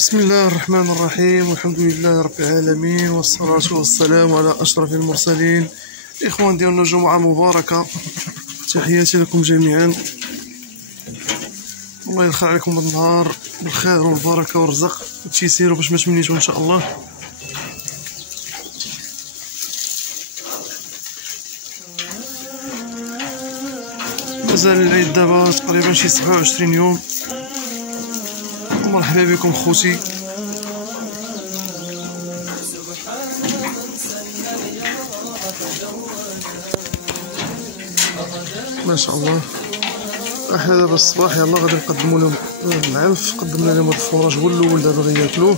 بسم الله الرحمن الرحيم، والحمد لله رب العالمين، والصلاة والسلام على أشرف المرسلين. إخوان ديالنا، جمعة مباركة، تحياتي لكم جميعا. الله يدخل عليكم النهار بالخير والبركة والرزق والتيسير باش ما تمنيتو إن شاء الله. مازال العيد دابا تقريبا شي 27 يوم. مرحبا بكم خوتي. ما شاء الله. احنا دابا الصباح يلا غادي نقدموا لهم العلف. قدمنا لهم هاد الفراج هو الاول دابا غياكلوه.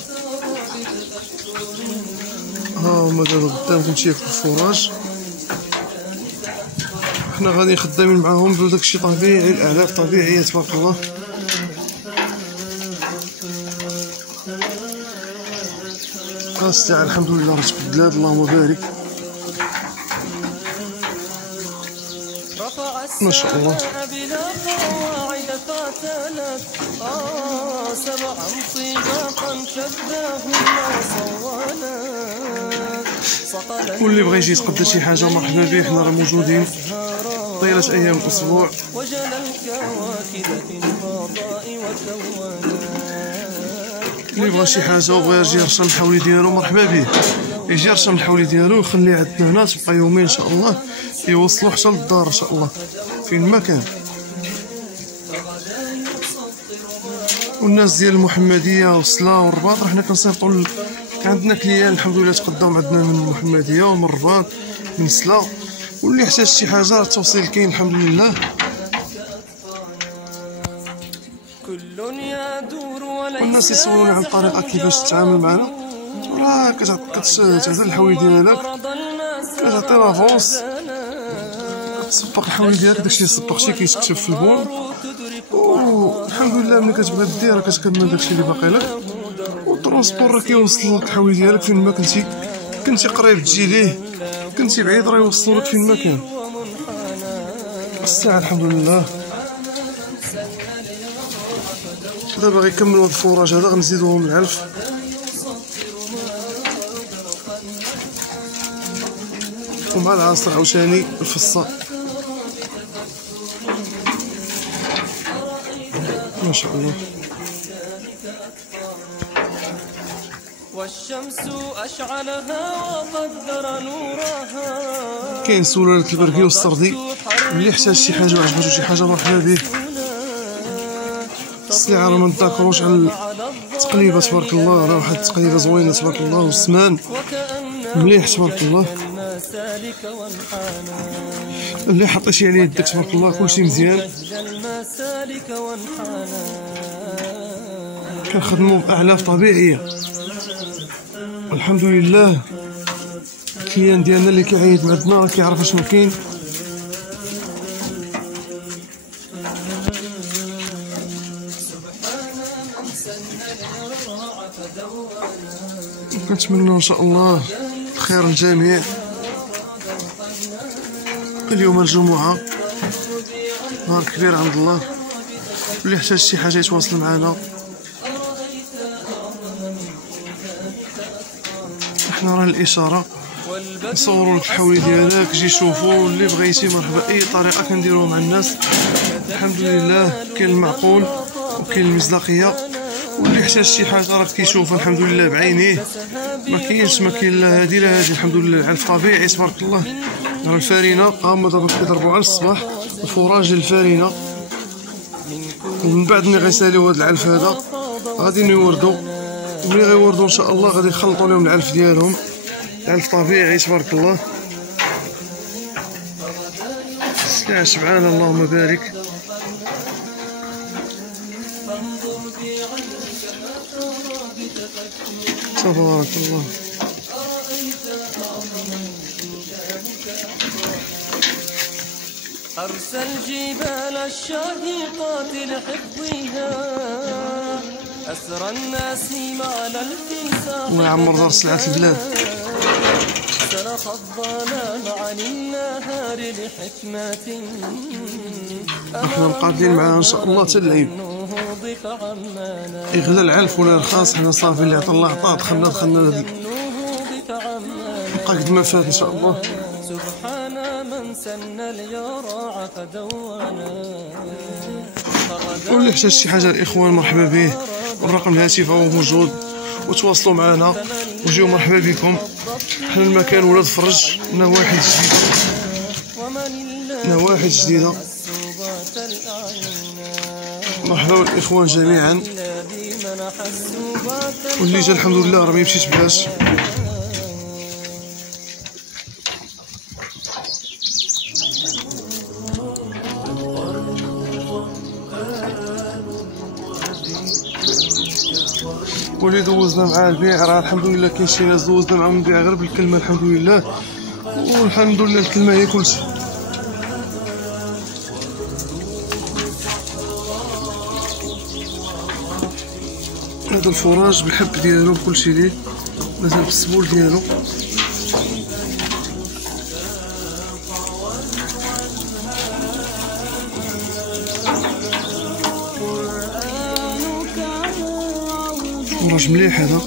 ها هما دابا قدامكم تياكلوا الفراج. حنا غادي خدامين معاهم بداكشي طبيعي، الاعلاف طبيعيه تبارك الله. الساعة الحمد لله راه تبدلات، اللهم بارك. ما شاء الله. واللي بغى يجي يتقدى شي حاجة مرحبا به، حنا راه موجودين طيلة أيام الأسبوع. اللي بغى شي حاجة وبغى يجي يرشم الحولي ديالو مرحبا به، يجي يرشم الحولي ديالو ويخليه عندنا هنا. تبقى يومين إن شاء الله يوصلو حتى للدار إن شاء الله فين ما كان. والناس ديال المحمدية وسلا والرباط حنا كنصيفطو كان عندنا كليان الحمد لله تقداو عندنا من المحمدية ومن الرباط من سلا. واللي احتاج شي حاجة راه التوصيل كاين الحمد لله. والناس يسولوني عن الطريقة كيفاش تتعامل معنا. راه كتعزل الحولي ديالك، كتعطي لافونس، كتصفق الحولي ديالك، داكشي صبقتي كيتكتب في البول. والحمد لله ملي كتبغي دير كتكمل داكشي اللي باقي لك. والترونسبور راه كيوصل لك الحولي ديالك فين ما كنتي قريب تجي ليه، كنتي بعيد راه يوصلوك فين ما كان. الساعة الحمد لله. دابا غيكملوا هاد الفراج هذا، غنزيدوهم العلف. ومع العصر عاوتاني الفصة. ما شاء الله. والشمس أشعلها وقدر نورها. كاين سلالة البرقي والسردي، اللي احتاج شي حاجة وعجبتو شي حاجة مرحبا به. السلعة راه منتاكروش على التقليبة تبارك الله، راه واحد التقليبة زوينة تبارك الله، والسمان مليح تبارك الله. اللي حطيتي عليه يدك تبارك الله كلشي مزيان. كنخدمو بأعلاف طبيعية الحمد لله. الكليان ديالنا اللي كيعيط معدنا راه كيعرف اشنو كاين. كنتمنى ان شاء الله الخير للجميع. اليوم الجمعة نهار كبير عند الله. اللي احتاج شي حاجة يتواصل معنا. احنا راه الاشارة نصوروا لك الحولي ديالك، جي شوفوا اللي بغيتي مرحبا. اي طريقة كنديروها مع الناس الحمد لله. كاين المعقول وكاين المصداقية. واللي احتاج شي حاجة راه كيشوفها الحمد لله بعينيه. ما كاين لا هادي لا هادي الحمد لله. العلف طبيعي تبارك الله. راه الفارينة هما دابا كيضربوا على الصباح الفراج الفارينة. ومن بعد ملي غيساليو هاد العلف هذا غادي يوردوا. ملي غيوردوا ان شاء الله غادي يخلطوا لهم العلف ديالهم. العلف طبيعي تبارك الله. السلعة شبعانة اللهم بارك. تبارك الله. أرسل جبال الشاهقات لحفظها، أسرى النسيم على الفساح. الله يعمر دار سلعة البلاد. سرق الظلام عن النهار لحكمة. احنا مقادين معاها ان شاء الله حتى العيد. يغلى العلف ولا الخاص، حنا صافي اللي عطا الله عطا، دخلنا بقى قد ما فات ان شاء الله. سبحان من سن اليراع فدوانا. واللي احتاج شي حاجه الاخوان مرحبا به، والرقم الهاتف هو موجود، وتواصلوا معنا وجيو مرحبا بكم. حنا المكان ولاد فرج، نواحي جديده. مرحبا بالاخوان جميعا، واللي جا الحمد لله راه ما يمشيش بلاش. واللي دوزنا مع البيع راه الحمد لله كاين شي ناس دوزنا معاهم البيع غير بالكلمه الحمد لله، والحمد لله الكلمه هي كلشي. هذا الفراج بالحب ديالو بكلشي ليه، مازال بالسبول ديالو. فراج مليح هذا.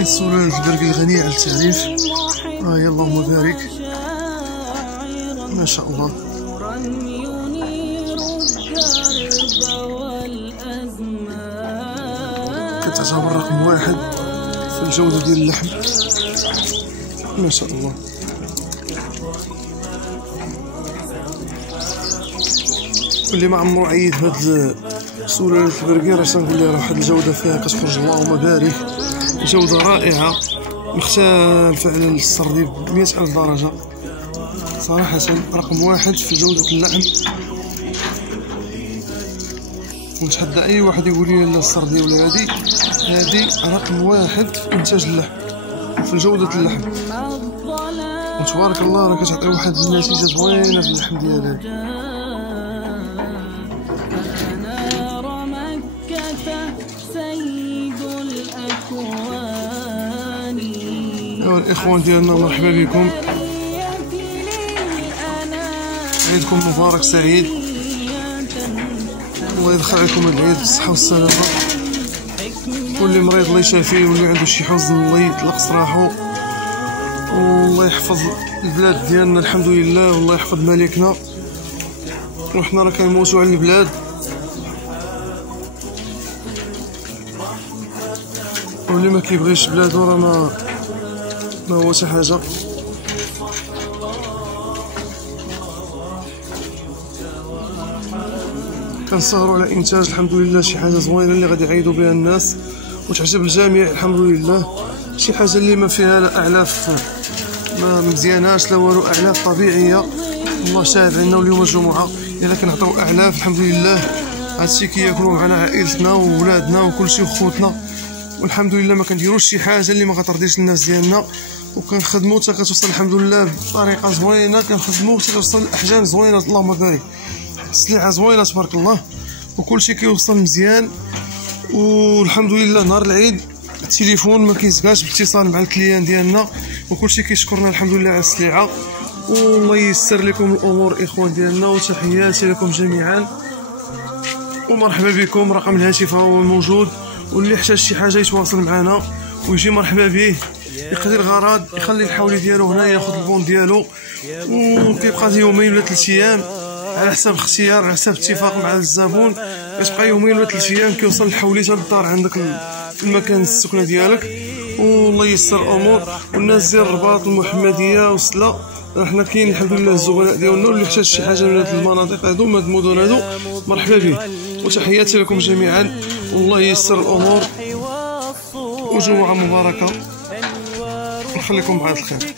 السلالة البرقي الغنية على التعريف. يا اللهم بارك، ما شاء الله. كتعتبر رقم واحد في الجودة ديال اللحم، ما شاء الله. واللي ما عمرو عيد هاد سلالة البرقي راه تنقول ليه راه واحد الجودة فيها كتخرج اللهم بارك، جودة رائعة مختلفة على السردي ب100,000 درجة صراحة. رقم واحد في جودة اللحم، ونتحدى أي واحد يقول لي لا السردي ولا هادي رقم واحد في إنتاج اللحم وفي جودة اللحم، وتبارك الله راه كتعطي واحد النتيجة زوينة في اللحم ديالها. ايوا الاخوان ديالنا مرحبا بكم، عيدكم مبارك سعيد، الله يدخل عليكم العيد بالصحه والسلامه. واللي مريض الله يشافيه، واللي عنده شي حزن الله يطلق سراحه، والله يحفظ البلاد ديالنا الحمد لله، والله يحفظ ملكنا. وحنا راه كنموتوا على البلاد، واللي ما كيبغيش بلادو راه ما هو شي حاجه. كنسهروا على انتاج الحمد لله شي حاجه زوينه اللي غادي يعيدوا بها الناس وتعجب الجميع الحمد لله. شي حاجه اللي ما فيها لا اعلاف ما مزياناش لا والو، اعلاف طبيعيه. الله شاهد علينا، واليوم الجمعه الا كنعطيو اعلاف الحمد لله هادشي كياكلوا معنا عائلتنا وولادنا وكلشي وخوتنا، والحمد لله ما كنديروش شي حاجه اللي ما غترضيش الناس ديالنا، وكنخدموا حتى كتوصل الحمد لله بطريقه زوينه، كنخدموا حتى توصل الاحجام زوينه اللهم بارك، السلعه زوينه تبارك الله، وكلشي كيوصل مزيان. والحمد لله نهار العيد التليفون ما كيزقاش باتصال مع الكليان ديالنا، وكلشي كيشكرنا الحمد لله على السلعه، والله ييسر لكم الامور اخوان ديالنا، وتحياتي لكم جميعا ومرحبا بكم. رقم الهاتف هو موجود، واللي احتاج شي حاجه يتواصل معنا ويجي مرحبا به، يقضي الغرض، يخلي الحولي ديالو هنا، ياخذ البون ديالو، وكيبقى يومين ولا 3 ايام على حسب اختيار، على حسب اتفاق مع الزبون، كتبقى يومين ولا 3 ايام كيوصل الحولي حتى للدار عندك في المكان السكنه ديالك، والله ييسر الامور. والناس ديال الرباط المحمديه والسلا حنا كاين الحمد لله الزبناء ديالنا، واللي احتاج شي حاجه من هاد المناطق هادو من هاد المدن هادو مرحبا به، وتحياتي لكم جميعا، والله ييسر الامور، وجمعه مباركه، نخليكم بعد الخير.